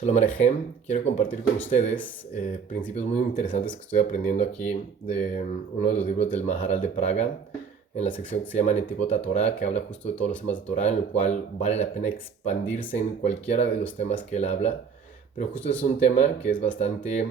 Shalom Alechem, quiero compartir con ustedes principios muy interesantes que estoy aprendiendo aquí de uno de los libros del Maharal de Praga, en la sección que se llama Netivot Torah, que habla justo de todos los temas de Torah, en el cual vale la pena expandirse en cualquiera de los temas que él habla. Pero justo es un tema que es bastante,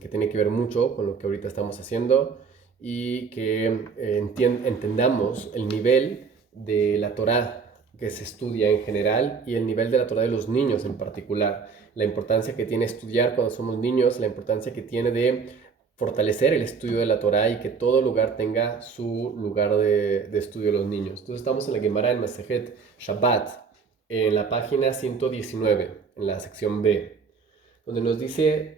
que tiene que ver mucho con lo que ahorita estamos haciendo y que entendamos el nivel de la Torah que se estudia en general y el nivel de la Torah de los niños en particular, la importancia que tiene estudiar cuando somos niños, la importancia que tiene de fortalecer el estudio de la Torah y que todo lugar tenga su lugar de estudio de los niños. Entonces estamos en la Gemara en Masejet Shabbat, en la página 119, en la sección B, donde nos dice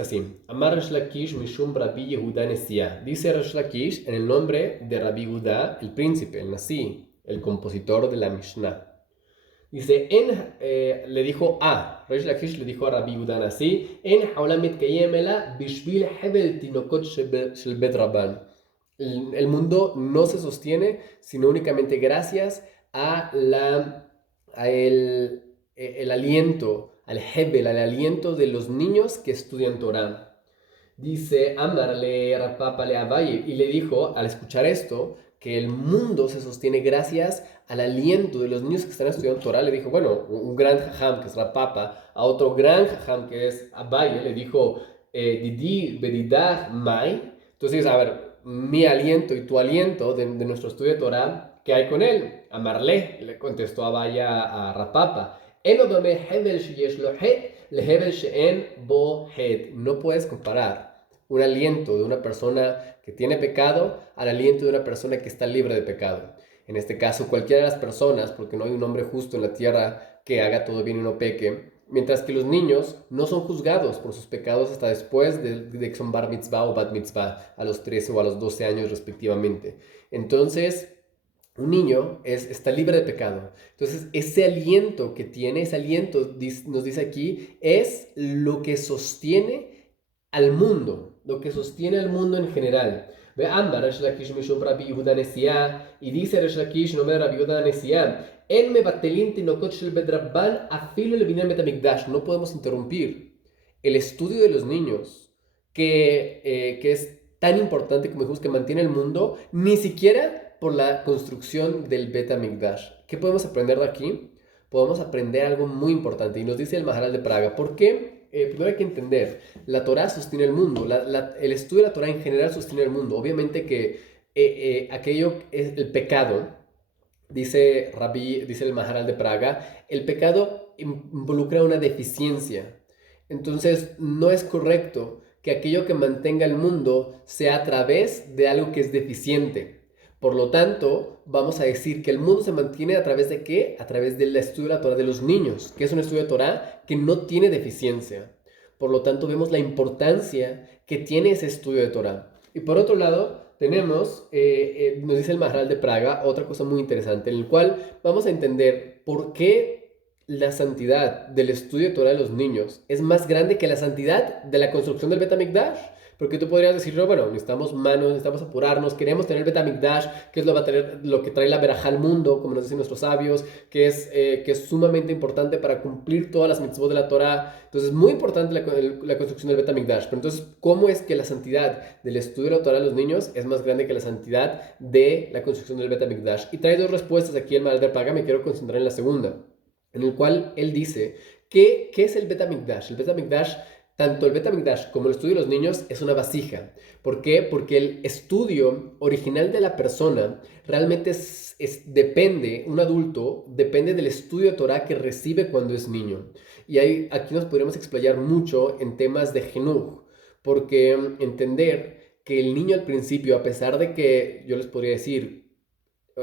así: Amar Resh Lakish Mishum Rabbi Yehuda Nesia. Dice Resh Lakish en el nombre de Rabbi Yehuda, el príncipe, el Nasi, el compositor de la Mishnah. Dice, le dijo Resh Lakish le dijo a Rabbi Yehuda Nasi, En Haolam Mitkayem Ela Bishvil Hebel Tinokot Shel Bet Rabban. El mundo no se sostiene sino únicamente gracias a el aliento, al Hebel, al aliento de los niños que estudian Torah. Dice Amarle Rapapa le Abaye, y le dijo, al escuchar esto, que el mundo se sostiene gracias al aliento de los niños que están estudiando Torah. Le dijo, bueno, un gran jajam que es Rapapa, a otro gran jajam que es Abaye, le dijo, Didi Bedidah Mai. Entonces, a ver, mi aliento y tu aliento de nuestro estudio de Torah, ¿qué hay con él? Amarle, le contestó Abaye a Rapapa. No puedes comparar un aliento de una persona que tiene pecado al aliento de una persona que está libre de pecado. En este caso, cualquiera de las personas, porque no hay un hombre justo en la tierra que haga todo bien y no peque, mientras que los niños no son juzgados por sus pecados hasta después de que son bar mitzvah o bat mitzvah, a los 13 o a los 12 años respectivamente. Entonces, un niño está libre de pecado. Entonces, ese aliento que tiene, ese aliento, nos dice aquí, es lo que sostiene al mundo, lo que sostiene al mundo en general. Y dice Resh Lakish, nombre de Rabbi Yehuda Nesia, no podemos interrumpir el estudio de los niños, que es tan importante, como dijimos, que mantiene el mundo, ni siquiera por la construcción del Bet HaMikdash. ¿Qué podemos aprender de aquí? Podemos aprender algo muy importante, y nos dice el Maharal de Praga. ¿Por qué? Primero hay que entender, la Torah sostiene el mundo, el estudio de la Torah en general sostiene el mundo. Obviamente que aquello es el pecado, dice el Maharal de Praga, el pecado involucra una deficiencia. Entonces no es correcto que aquello que mantenga el mundo sea a través de algo que es deficiente. Por lo tanto, vamos a decir que el mundo se mantiene a través de ¿qué? A través del estudio de la Torah de los niños, que es un estudio de Torah que no tiene deficiencia. Por lo tanto, vemos la importancia que tiene ese estudio de Torah. Y por otro lado, tenemos, nos dice el Maharal de Praga, otra cosa muy interesante, en el cual vamos a entender por qué la santidad del estudio de Torah de los niños es más grande que la santidad de la construcción del Bet HaMikdash. Porque tú podrías decir, no, bueno, necesitamos manos, necesitamos apurarnos, queremos tener el Bet HaMikdash, que es lo que trae la verajá al mundo, como nos dicen nuestros sabios, que es sumamente importante para cumplir todas las mitzvot de la Torah. Entonces, es muy importante la construcción del Bet HaMikdash. Pero entonces, ¿cómo es que la santidad del estudio de la Torah de los niños es más grande que la santidad de la construcción del Bet HaMikdash? Y trae dos respuestas aquí en Maharal de Praga, me quiero concentrar en la segunda, en el cual él dice, ¿qué es el Bet HaMikdash? El Bet HaMikdash, tanto el Bet HaMikdash como el estudio de los niños, es una vasija. ¿Por qué? Porque el estudio original de la persona realmente depende, un adulto depende del estudio de Torah que recibe cuando es niño. Y aquí nos podríamos explayar mucho en temas de Jinuj, porque entender que el niño al principio, a pesar de que yo les podría decir,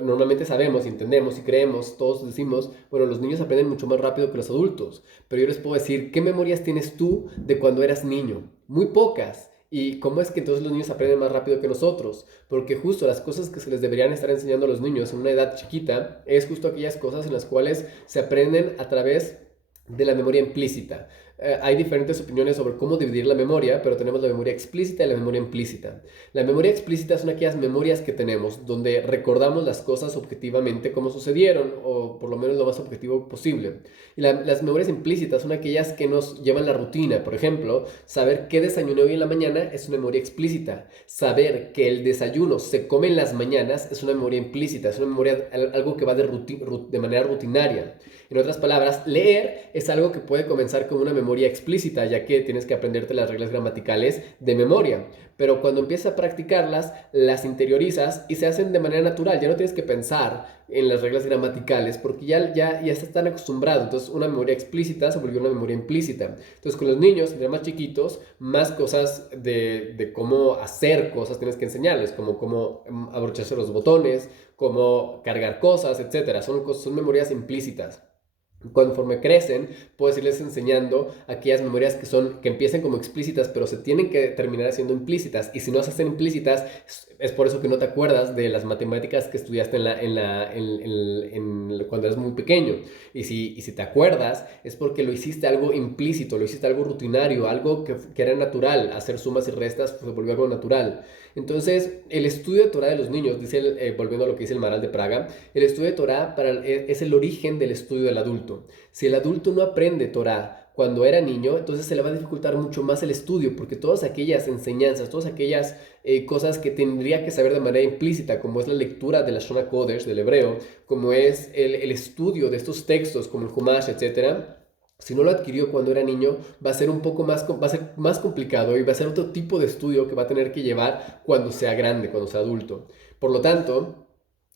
normalmente sabemos, entendemos y creemos, todos decimos, bueno, los niños aprenden mucho más rápido que los adultos, pero yo les puedo decir, ¿qué memorias tienes tú de cuando eras niño? Muy pocas. ¿Y cómo es que entonces los niños aprenden más rápido que nosotros? Porque justo las cosas que se les deberían estar enseñando a los niños en una edad chiquita es justo aquellas cosas en las cuales se aprenden a través de la memoria implícita. hay diferentes opiniones sobre cómo dividir la memoria, pero tenemos la memoria explícita y la memoria implícita. La memoria explícita son aquellas memorias que tenemos donde recordamos las cosas objetivamente como sucedieron, o por lo menos lo más objetivo posible. Y las memorias implícitas son aquellas que nos llevan la rutina. Por ejemplo, saber qué desayuné hoy en la mañana es una memoria explícita. Saber que el desayuno se come en las mañanas es una memoria implícita, es una memoria, algo que va de manera rutinaria. En otras palabras, leer es algo que puede comenzar como una memoria explícita, ya que tienes que aprenderte las reglas gramaticales de memoria. Pero cuando empiezas a practicarlas, las interiorizas y se hacen de manera natural. Ya no tienes que pensar en las reglas gramaticales porque ya estás tan acostumbrado. Entonces, una memoria explícita se volvió una memoria implícita. Entonces, con los niños, entre más chiquitos, más cosas de cómo hacer cosas tienes que enseñarles, como cómo abrocharse los botones, cómo cargar cosas, etcétera. Son memorias implícitas. Conforme crecen, puedes irles enseñando aquellas memorias que empiecen como explícitas, pero se tienen que terminar siendo implícitas. Y si no se hacen implícitas, es por eso que no te acuerdas de las matemáticas que estudiaste cuando eras muy pequeño. Y si te acuerdas, es porque lo hiciste algo implícito, lo hiciste algo rutinario, algo que era natural. Hacer sumas y restas se volvió algo natural. Entonces, el estudio de Torah de los niños, volviendo a lo que dice el Maral de Praga, el estudio de Torah es el origen del estudio del adulto. Si el adulto no aprende Torah cuando era niño, entonces se le va a dificultar mucho más el estudio, porque todas aquellas enseñanzas, todas aquellas cosas que tendría que saber de manera implícita, como es la lectura de la Shona Kodesh, del hebreo, como es el estudio de estos textos, como el Humash, etcétera. Si no lo adquirió cuando era niño, va a ser más complicado y va a ser otro tipo de estudio que va a tener que llevar cuando sea grande, cuando sea adulto. Por lo tanto,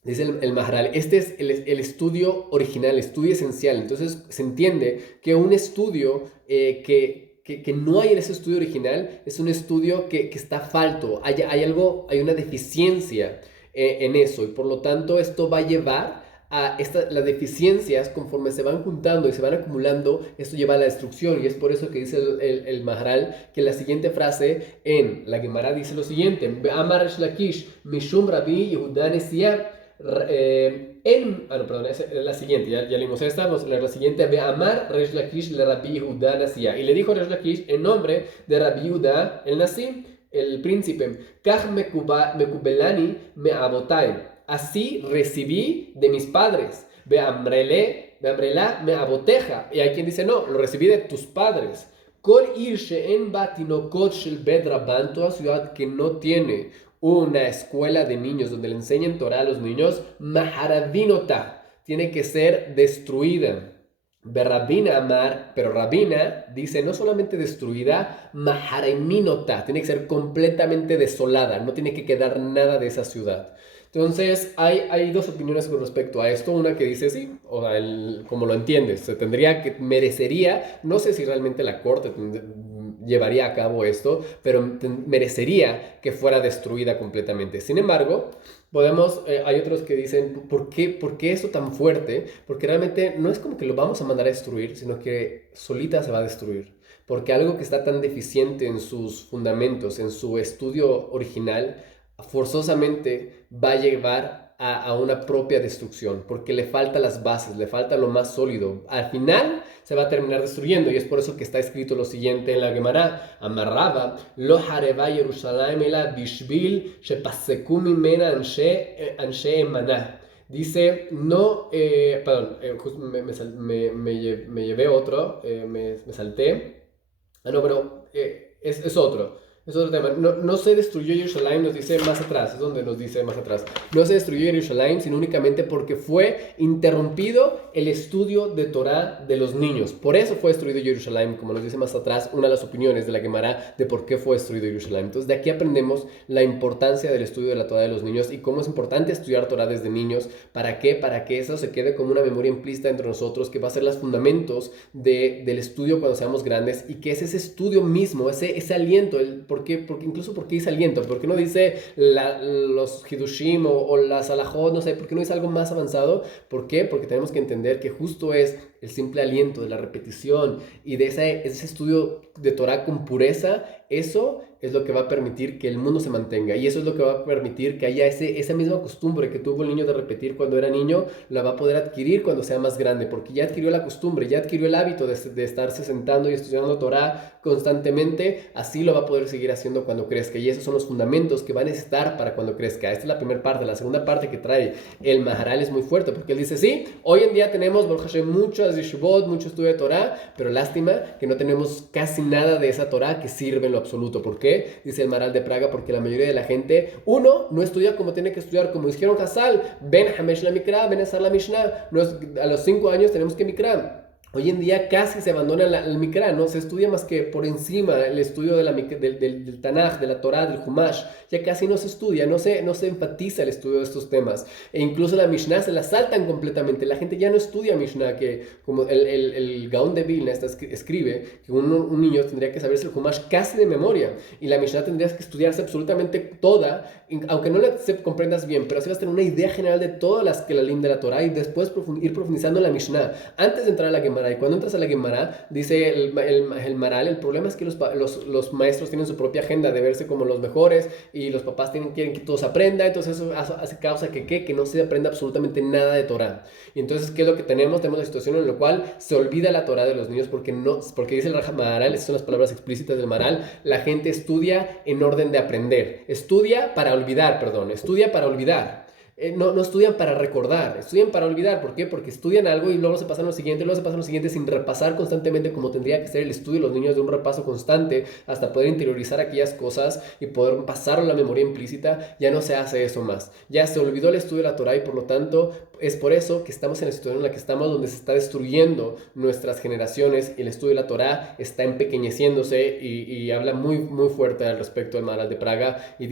dice el Maharal, este es el estudio original, el estudio esencial. Entonces se entiende que un estudio que no hay en ese estudio original es un estudio que está falto. Hay una deficiencia en eso, y por lo tanto esto va a llevar las deficiencias. Conforme se van juntando y se van acumulando, esto lleva a la destrucción. Y es por eso que dice el Maharal que la siguiente frase en la Gemara dice lo siguiente: Amar Resh Lakish Mishum Rabbi Yehuda Nesia. Perdón, es la siguiente, ya leímos esta, vamos a leer la siguiente. Amar Resh Lakish le Rabbi Yehuda Nesia. Y le dijo Resh Lakish en nombre de Rabbi Yehuda el Nasi, el príncipe: Kach mekubelani me abotai. Así recibí de mis padres. Beamrela me aboteja. Y hay quien dice, no, lo recibí de tus padres. Kol ir she'en ba tinokot shel bet rabban, toda ciudad que no tiene una escuela de niños donde le enseñen Torah a los niños, maharavinota, tiene que ser destruida. Berrabina amar, pero Rabina dice no solamente destruida, maharaminota, tiene que ser completamente desolada, no tiene que quedar nada de esa ciudad. Entonces, hay dos opiniones con respecto a esto. Una que dice sí, o sea, como lo entiendes, merecería, no sé si realmente la corte llevaría a cabo esto, pero merecería que fuera destruida completamente. Sin embargo, hay otros que dicen, ¿por qué esto tan fuerte? Porque realmente no es como que lo vamos a mandar a destruir, sino que solita se va a destruir. Porque algo que está tan deficiente en sus fundamentos, en su estudio original, forzosamente va a llevar a una propia destrucción, porque le faltan las bases, le falta lo más sólido. Al final se va a terminar destruyendo, y es por eso que está escrito lo siguiente en la Gemara: Amarraba lo hareva Yerushalayim ela bishvil shepaseku mimena anshe emaná. Dice, no, me llevé otro, me salté. No, pero es otro. Es otro tema. No se destruyó Jerusalén, nos dice más atrás. Es donde nos dice más atrás. No se destruyó Jerusalén, sino únicamente porque fue interrumpido el estudio de Torah de los niños. Por eso fue destruido Jerusalén, como nos dice más atrás, una de las opiniones de la Gemara de por qué fue destruido Jerusalén. Entonces, de aquí aprendemos la importancia del estudio de la Torah de los niños y cómo es importante estudiar Torah desde niños. ¿Para qué? Para que eso se quede como una memoria implícita entre nosotros, que va a ser los fundamentos del estudio cuando seamos grandes, y que es ese estudio mismo, ese aliento, incluso porque dice aliento, porque no dice los Hidushim o las Alajot, no sé, porque no dice algo más avanzado. ¿Por qué? Porque tenemos que entender que justo es el simple aliento de la repetición y de ese estudio de Torah con pureza, eso es lo que va a permitir que el mundo se mantenga y eso es lo que va a permitir que haya esa misma costumbre que tuvo el niño de repetir cuando era niño, la va a poder adquirir cuando sea más grande, porque ya adquirió la costumbre, ya adquirió el hábito de estarse sentando y estudiando Torah constantemente, así lo va a poder seguir haciendo cuando crezca y esos son los fundamentos que va a necesitar para cuando crezca. Esta es la primera parte. La segunda parte que trae el Maharal es muy fuerte porque él dice, sí, hoy en día tenemos, Baruch Hashem, muchas yeshivot, mucho estudio de Torah, pero lástima que no tenemos casi nada de esa Torah que sirve en lo absoluto. ¿Por qué? Dice el Maharal de Praga, porque la mayoría de la gente, uno, no estudia como tiene que estudiar, como dijeron Hassal, Ben Hamesh la Mikra, Ben Asar la Mishnah, a los 5 años tenemos que Mikra. Hoy en día casi se abandona el Mikra, no se estudia más que por encima el estudio del Tanaj, de la Torah, del Humash. Ya casi no se estudia, no se enfatiza el estudio de estos temas. E incluso la Mishnah se la saltan completamente. La gente ya no estudia Mishnah, que como el Gaón de Vilna escribe que un niño tendría que saberse el Humash casi de memoria. Y la Mishnah tendrías que estudiarse absolutamente toda, aunque no la comprendas bien, pero así vas a tener una idea general de todas las que la lim de la Torah y después ir profundizando en la Mishnah. Antes de entrar a la Gemara, y cuando entras a la Gemara, dice el Maharal, el problema es que los maestros tienen su propia agenda de verse como los mejores y los papás quieren que todos aprendan, entonces eso hace causa que no se aprenda absolutamente nada de Torah. Y entonces, ¿qué es lo que tenemos? Tenemos la situación en la cual se olvida la Torah de los niños porque dice el Maharal, esas son las palabras explícitas del Maharal, la gente estudia en orden de aprender, estudia para olvidar. No estudian para recordar, estudian para olvidar. ¿Por qué? Porque estudian algo y luego se pasan lo siguiente, sin repasar constantemente como tendría que ser el estudio de los niños, de un repaso constante hasta poder interiorizar aquellas cosas y poder pasarlo a la memoria implícita. Ya no se hace eso más. Ya se olvidó el estudio de la Torah y por lo tanto es por eso que estamos en la situación en la que estamos, donde se está destruyendo nuestras generaciones. El estudio de la Torah está empequeñeciéndose y habla muy, muy fuerte al respecto del Maharal de Praga y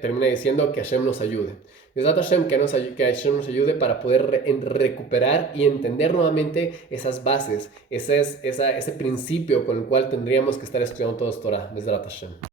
termina diciendo que Hashem nos ayude. Que Hashem nos ayude para poder recuperar y entender nuevamente esas bases, ese principio con el cual tendríamos que estar estudiando todos Torah. Bezrat Hashem.